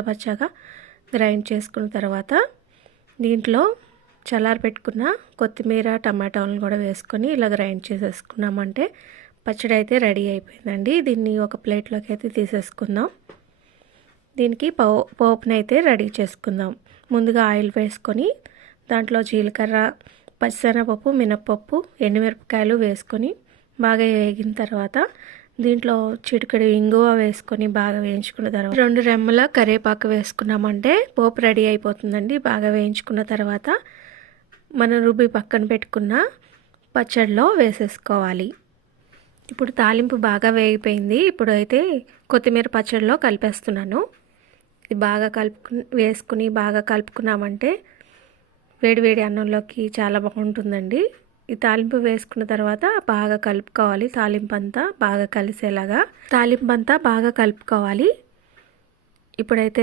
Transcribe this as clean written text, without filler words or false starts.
పచ్చగా గ్రైండ్ చేసుకున్న తర్వాత దీంట్లో చల్లారబెట్టుకున్న కొత్తిమీర టమాటాలను కూడా వేసుకొని ఇలా గ్రైండ్ చేసేసుకున్నామంటే పచ్చడి అయితే రెడీ అయిపోయిందండి. దీన్ని ఒక ప్లేట్లోకి అయితే తీసేసుకుందాం. దీనికి పోపునైతే రెడీ చేసుకుందాం. ముందుగా ఆయిల్ వేసుకొని దాంట్లో జీలకర్ర, పచ్చిశనగపప్పు, మినప్పప్పు, ఎండుమిరపకాయలు వేసుకొని బాగా వేగిన తర్వాత దీంట్లో చిటికెడు ఇంగువ వేసుకొని బాగా వేయించుకున్న తర్వాత 2 రెమ్మల కరివేపాకు వేసుకున్నామంటే పోపు రెడీ అయిపోతుందండి. బాగా వేయించుకున్న తర్వాత మనం రుబ్బి పక్కన పెట్టుకున్న పచ్చడిలో వేసేసుకోవాలి. ఇప్పుడు తాలింపు బాగా వేగిపోయింది. ఇప్పుడు అయితే కొత్తిమీర పచ్చడిలో కలిపేస్తున్నాను. ఇది బాగా వేసుకుని బాగా కలుపుకున్నామంటే వేడివేడి అన్నంలోకి చాలా బాగుంటుందండి. ఈ తాలింపు వేసుకున్న తర్వాత బాగా కలుపుకోవాలి. తాలింపు అంతా బాగా కలిసేలాగా తాలింపు అంతా బాగా కలుపుకోవాలి. ఇప్పుడైతే